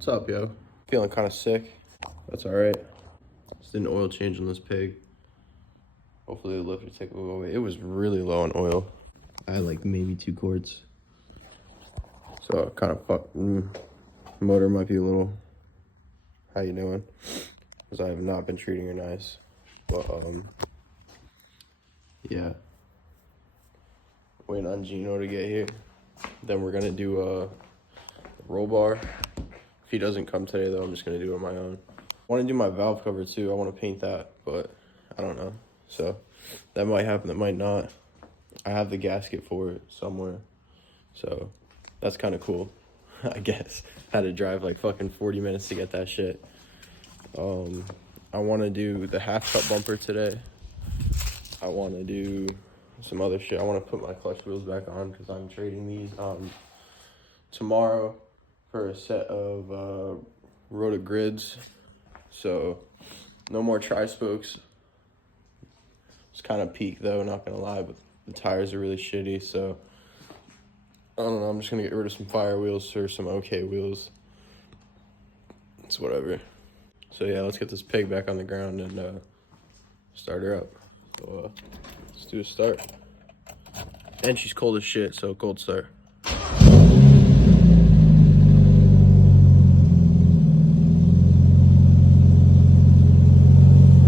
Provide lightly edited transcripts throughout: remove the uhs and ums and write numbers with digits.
What's up, yo? Feeling kind of sick. That's all right. Just did an oil change on this pig. Hopefully the lift will take a little away. It was really low on oil. I had like maybe 2 quarts. So kind of fucked. Motor might be a little. How you doing? Because I have not been treating her nice. But yeah. Waiting on Gino to get here. Then we're gonna do a roll bar. If he doesn't come today though, I'm just gonna do it on my own. I want to do my valve cover too. I want to paint that, but I don't know. So that might happen, that might not. I have the gasket for it somewhere. So that's kind of cool, I guess. Had to drive like fucking 40 minutes to get that shit. I want to do the half cut bumper today. I want to do some other shit. I want to put my clutch wheels back on because I'm trading these tomorrow for a set of Rota grids. So no more tri-spokes. It's kind of peak though, not gonna lie, but the tires are really shitty. So I don't know, I'm just gonna get rid of some fire wheels or some OK wheels. It's whatever. So yeah, let's get this pig back on the ground and start her up. So let's do a start. And she's cold as shit, so cold start.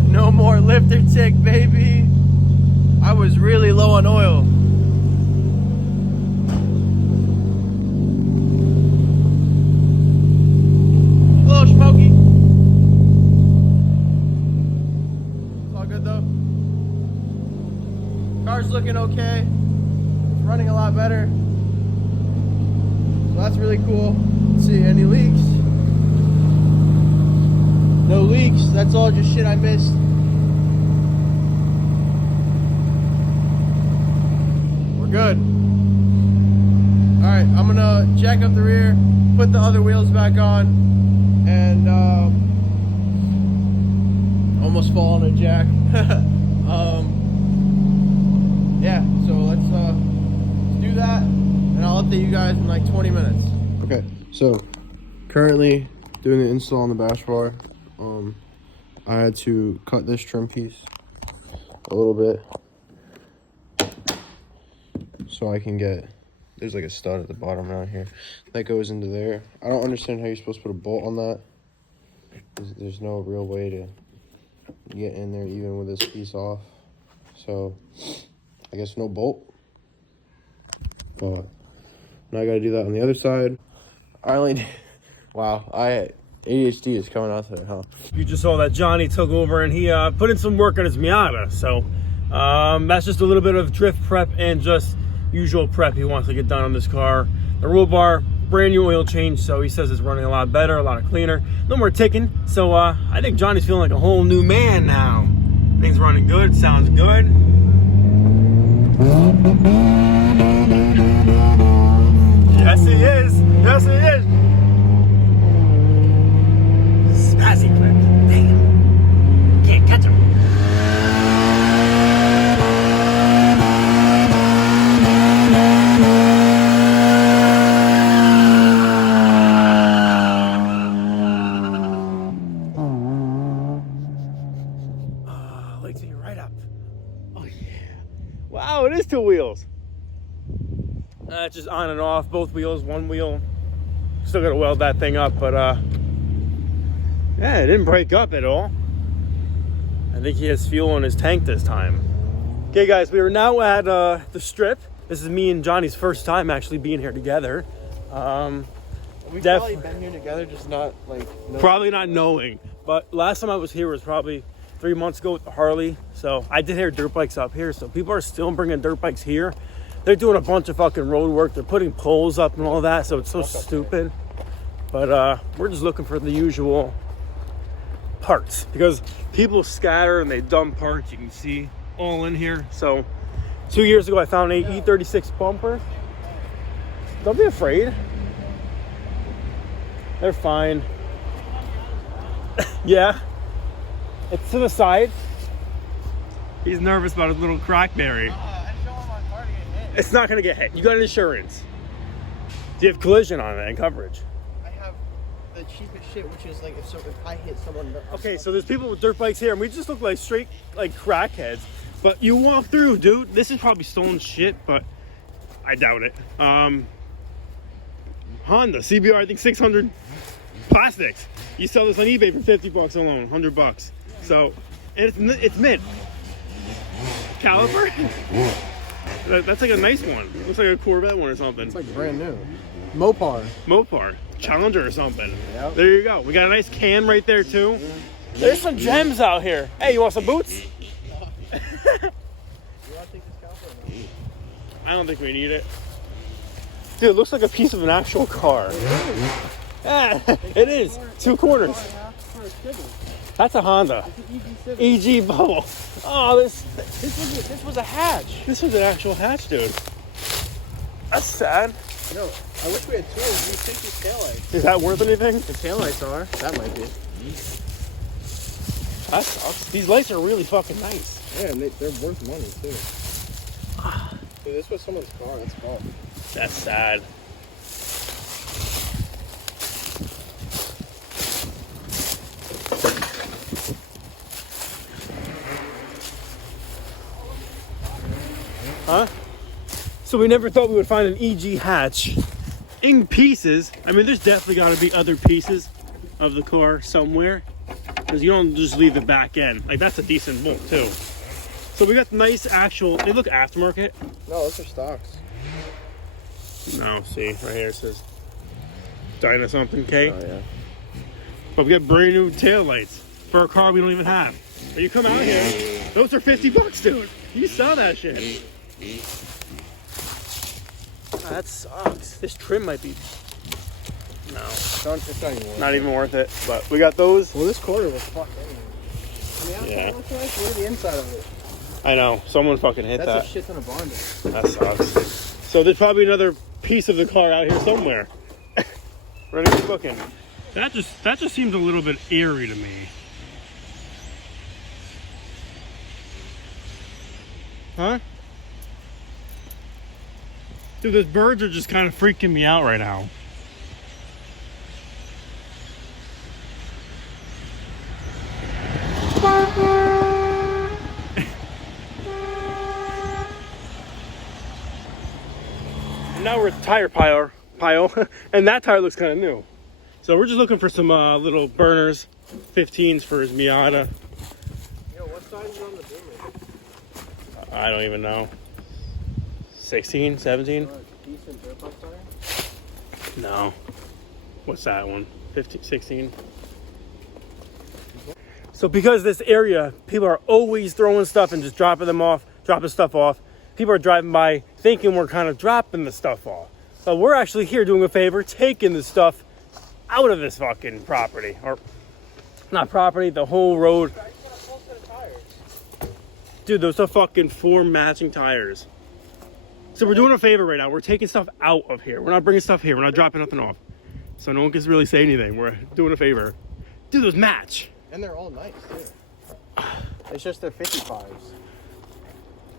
No more lifter tick, baby. I was really low on oil. Hello, Smokey. It's all good though. Car's looking okay. It's running a lot better. So that's really cool. Let's see, any leaks? No leaks. That's all just shit I missed. We're good. Alright, I'm gonna jack up the rear, put the other wheels back on, and almost fall on a jack. Yeah, so let's do that, and I'll update you guys in like 20 minutes. Okay, so currently doing the install on the bash bar. I had to cut this trim piece a little bit so I can get, there's like a stud at the bottom around here that goes into there. I don't understand how you're supposed to put a bolt on that. There's no real way to get in there even with this piece off. So I guess no bolt. But now I gotta do that on the other side. I only, wow, ADHD is coming out today, huh? You just saw that Johnny took over and he put in some work on his Miata. So that's just a little bit of drift prep and just usual prep he wants to get done on this car. The roll bar, brand new oil change. So he says it's running a lot better, a lot cleaner. No more ticking. So I think Johnny's feeling like a whole new man now. Things running good, sounds good. Yes, he is. Yes, he is. Spazzy quick. Damn. Can't catch him. Legs are right up. Oh, yeah. Wow, it is 2 wheels. It's just on and off, both wheels, one wheel. Still gotta weld that thing up, but yeah, it didn't break up at all. I think he has fuel in his tank this time. Okay guys, we are now at the strip. This is me and Johnny's first time actually being here together. We've probably been here together, just not like probably not knowing. But last time I was here was probably 3 months ago with the Harley. So I did hear dirt bikes up here. So people are still bringing dirt bikes here. They're doing a bunch of fucking road work. They're putting poles up and all that. So it's so stupid. But we're just looking for the usual parts because people scatter and they dump parts. You can see all in here. So 2 years ago, I found a E36 bumper. Don't be afraid. They're fine. Yeah. It's to the side. He's nervous about his little crackberry. It's not gonna get hit. You got insurance. Do you have collision on it and coverage? I have the the cheapest shit, which is like if I hit someone. Okay, so there's people with dirt bikes here, and we just look like straight like crackheads. But you walk through, dude. This is probably stolen shit, but I doubt it. Honda CBR, I think 600 plastics. You sell this on eBay for $50 alone, $100. So, and it's mid. Caliper. That's like a nice one. Looks like a Corvette one or something. It's like brand new. Mopar. Challenger or something. Yep. There you go. We got a nice can right there too. There's some gems out here. Hey, you want some boots? You want to take this caliper or no? I don't think we need it. Dude, it looks like a piece of an actual car. Yeah, it is. 2 quarters. That's a Honda. EG bubble. Oh, this was a hatch. This was an actual hatch, dude. That's sad. No, I wish we had tools. You take these taillights. Is that worth anything? The taillights are. That might be. That sucks. These lights are really fucking nice. Yeah, and they're worth money too. Dude, this was someone's car. That's fault. That's sad. Huh? So we never thought we would find an EG hatch in pieces. I mean, there's definitely got to be other pieces of the car somewhere, because you don't just leave the back end. Like, that's a decent bolt too. So we got nice actual, they look aftermarket. No, those are stocks. No, see, right here it says Dyna something K. Oh, yeah. But we got brand new taillights for a car we don't even have. But you come out here, those are $50, dude. You saw that shit. Oh, that sucks. This trim might be. No. It's not even worth Not even worth it. But we got those. Well, this quarter was fucked anyway. I mean, Yeah. looks nice. Look at the inside of it. I know. Someone fucking hit That's that. a shit ton of bonding. That sucks. So there's probably another piece of the car out here somewhere. Ready to looking. That just seems a little bit eerie to me. Huh? Dude, those birds are just kind of freaking me out right now. And now we're at the tire pile, and that tire looks kind of new. So we're just looking for some little burners, 15s for his Miata. Yo, what size is on the boomer? I don't even know. 16, 17? Decent dirt bike tire? No. What's that one? 15, 16? So because this area, people are always throwing stuff and just dropping stuff off. People are driving by thinking we're kind of dropping the stuff off. But we're actually here doing a favor, taking the stuff out of this fucking property. Or, not property, the whole road. Dude, those are fucking 4 matching tires. So we're doing a favor right now. We're taking stuff out of here. We're not bringing stuff here. We're not dropping nothing off. So no one can really say anything. We're doing a favor. Dude, those match. And they're all nice, too. It's just they're 55s.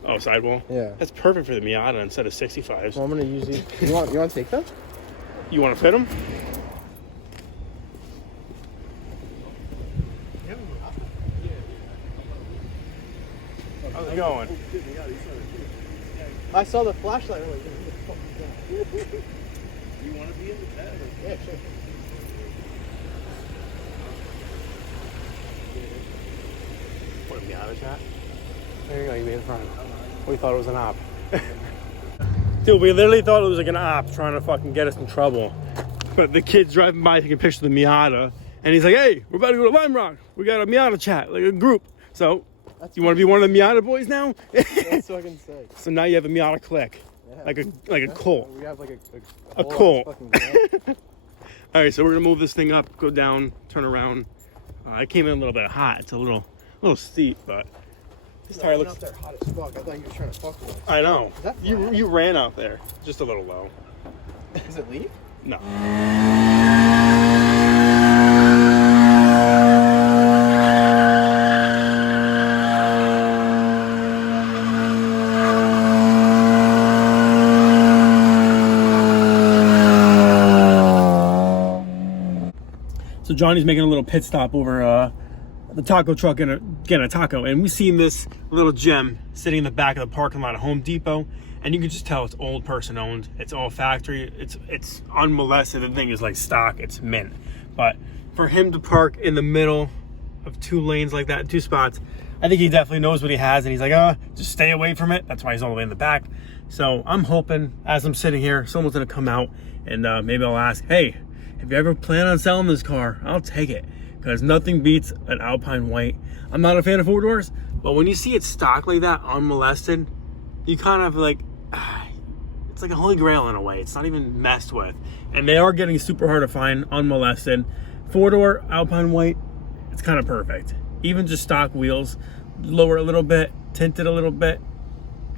Oh, sidewall? Yeah. That's perfect for the Miata instead of 65s. Well, I'm gonna use these. You want to take them? You want to fit them? How's it going? I saw the flashlight. I'm like, who the fuck is that? You want to be in the bed? Yeah, sure. What, a Miata chat? There you go, you made it front. We thought it was an op. Dude, we literally thought it was like an op trying to fucking get us in trouble. But the kid's driving by taking pictures of the Miata, and he's like, hey, we're about to go to Lime Rock. We got a Miata chat, like a group. So, you want to be one of the Miata boys now? That's fucking sick. So now you have a Miata clique. Yeah. Like a cult. We have like A whole cult. ass fucking club. All right, so we're gonna move this thing up, go down, turn around. I came in a little bit hot. It's a little steep, but this tire looks. Out there hot as fuck. I thought you were trying to fuck with us. I know. Is that You ran out there, just a little low. Does it leave? No. So Johnny's making a little pit stop over the taco truck and getting a taco. And we seen this little gem sitting in the back of the parking lot at Home Depot. And you can just tell it's old person owned. It's all factory. It's unmolested. The thing is like stock. It's mint. But for him to park in the middle of 2 lanes like that, 2 spots, I think he definitely knows what he has. And he's like, just stay away from it. That's why he's all the way in the back. So I'm hoping as I'm sitting here, someone's going to come out and maybe I'll ask, hey, if you ever plan on selling this car, I'll take it. Because nothing beats an Alpine White. I'm not a fan of 4-doors, but when you see it stock like that, unmolested, you kind of like, it's like a holy grail in a way. It's not even messed with. And they are getting super hard to find unmolested. 4-door Alpine White, it's kind of perfect. Even just stock wheels, lower a little bit, tinted a little bit,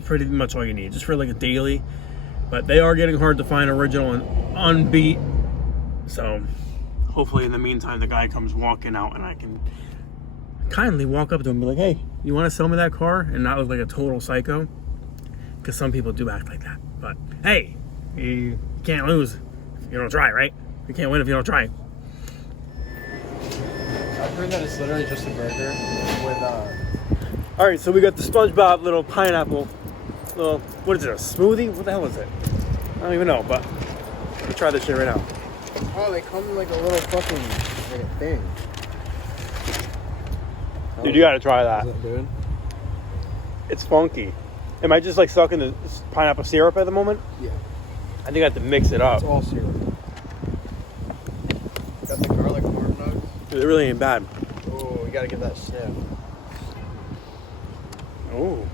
pretty much all you need, just for like a daily. But they are getting hard to find original and unbeat. So hopefully in the meantime, the guy comes walking out and I can kindly walk up to him and be like, hey, you want to sell me that car? And not look like a total psycho. Because some people do act like that. But hey, you can't lose if you don't try, right? You can't win if you don't try. I've heard that it's literally just a burger with All right, so we got the SpongeBob little pineapple, little, what is it, a smoothie? What the hell is it? I don't even know, but I'm gonna try this shit right now. oh, they come in like a little fucking like a thing. Dude, you gotta try that. Is it good? It's funky. Am I just like sucking the pineapple syrup at the moment? Yeah. I think I have to mix it up. It's all syrup. Got the garlic parm nugs. Dude, it really ain't bad. Oh, we gotta get that sniff. Oh,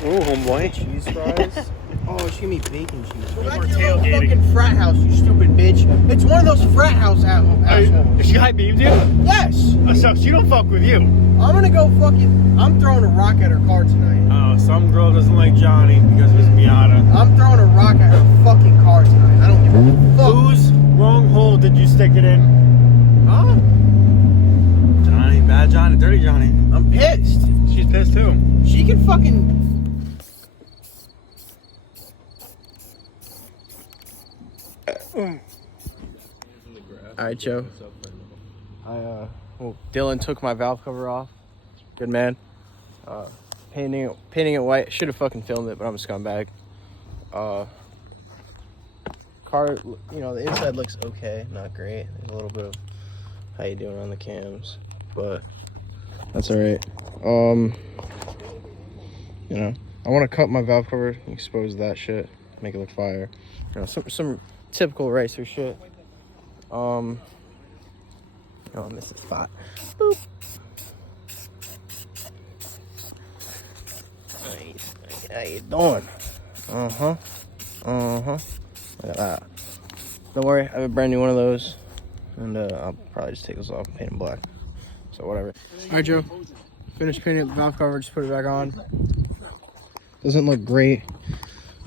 homeboy. Cheese fries. Oh, she gave me bacon cheese. Go back we're to your little tailgating. fucking frat house, you stupid bitch. It's one of those frat house assholes. She high beamed you? Yes. So she don't fuck with you. I'm gonna go fucking. I'm throwing a rock at her car tonight. Oh, some girl doesn't like Johnny because of his Miata. I'm throwing a rock at her fucking car tonight. I don't give a fuck. Whose wrong hole did you stick it in? Huh? Johnny, bad Johnny, dirty Johnny. I'm pissed. She's pissed too. She can fucking. All right, Joe. Well, Dylan took my valve cover off. Good man. Painting it white. Should have fucking filmed it, but I'm a scumbag. Car, you know, the inside looks okay, not great. There's a little bit of how you doing on the cams, but that's all right. You know, I want to cut my valve cover, expose that shit, make it look fire. You know, some typical racer shit. Oh, I missed the spot. Boop. How you doing? Look at that. Don't worry, I have a brand new one of those. And I'll probably just take this off and paint it black. So whatever. Alright, Joe. Finished painting up the valve cover, just put it back on. Doesn't look great.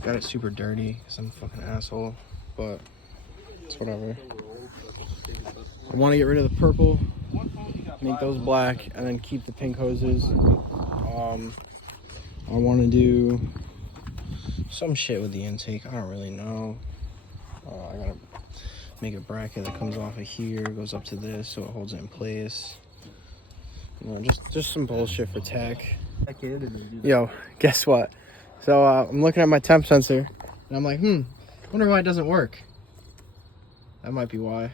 Got it super dirty because I'm a fucking asshole. But it's whatever. I want to get rid of the purple, make those black, and then keep the pink hoses. I want to do some shit with the intake. I don't really know. I gotta make a bracket that comes off of here, goes up to this, so it holds it in place. You know, just some bullshit for tech. Yo, guess what? So I'm looking at my temp sensor, and I'm like, wonder why it doesn't work. That might be why.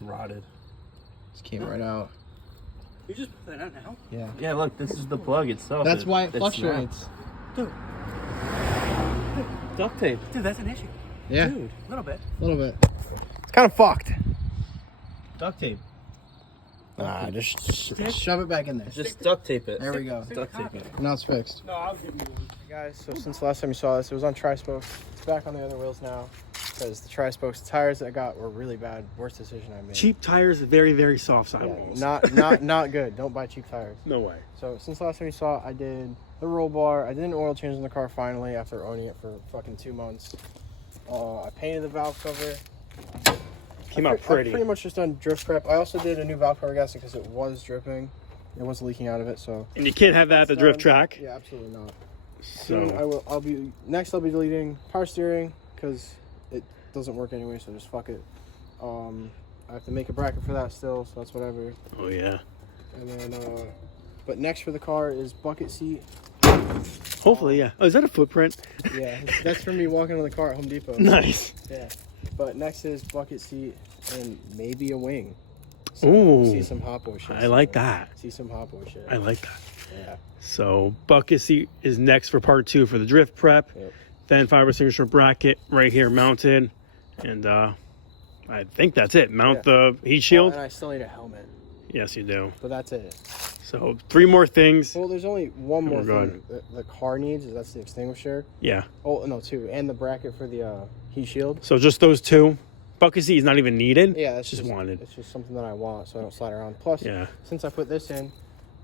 Rotted. Just came right out. You just put that out now? Yeah. Yeah, look, this is the plug itself. That's why it fluctuates. Dude. Duct tape. Dude, that's an issue. Yeah. Dude, a little bit. A little bit. It's kind of fucked. Duct tape. Nah, just shove it back in there. Just duct tape it. There we go. Duct tape it. Now it's fixed. No, I'll give you one. Guys, so since the last time you saw this, it was on tri-spokes. It's back on the other wheels now because the tri-spokes tires that I got were really bad. Worst decision I made. Cheap tires, very, very soft Yeah, sidewalls. not good. Don't buy cheap tires. No way. So since the last time you saw, I did the roll bar. I did an oil change in the car finally after owning it for fucking 2 months. I painted the valve cover. Came out pretty. I pretty much just done drift prep. I also did a new valve cover gasket because it was dripping. It was leaking out of it, so. And you can't have that at the drift track. Yeah, absolutely not. So Soon I'll be deleting power steering because it doesn't work anyway, so just fuck it. I have to make a bracket for that still, so that's whatever. Oh yeah. And then, but next for the car is bucket seat. Hopefully, yeah. Oh, is that a footprint? Yeah, that's for me walking on the car at Home Depot. Nice. Yeah. But next is bucket seat and maybe a wing. So Ooh. see some hot boy shit. I like that. See some hot boy shit. I like that. Yeah. So bucket seat is next for part 2 for the drift prep. Yep. Then fiber signature bracket right here mounted. And I think that's it. Mount the heat shield. Oh, and I still need a helmet. Yes, you do. But that's it. So 3 more things. Well, there's only one more we're thing the car needs. That's the extinguisher. Yeah. Oh, no, 2. And the bracket for the heat shield. So just those 2. Bucket seat is not even needed. Yeah, that's just wanted. It's just something that I want, so I don't slide around. Plus, Yeah. since I put this in,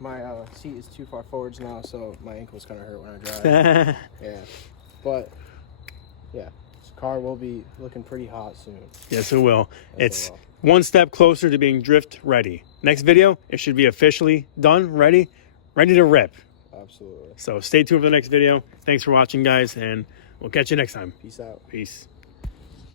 my seat is too far forwards now, so my ankle's kind of hurt when I drive. Yeah. But, yeah. This car will be looking pretty hot soon. Yes, it will. Yes, It's it will. one step closer to being drift ready. Next video, it should be officially done, ready to rip. Absolutely. So stay tuned for the next video. Thanks for watching, guys, and we'll catch you next time. Peace out. Peace.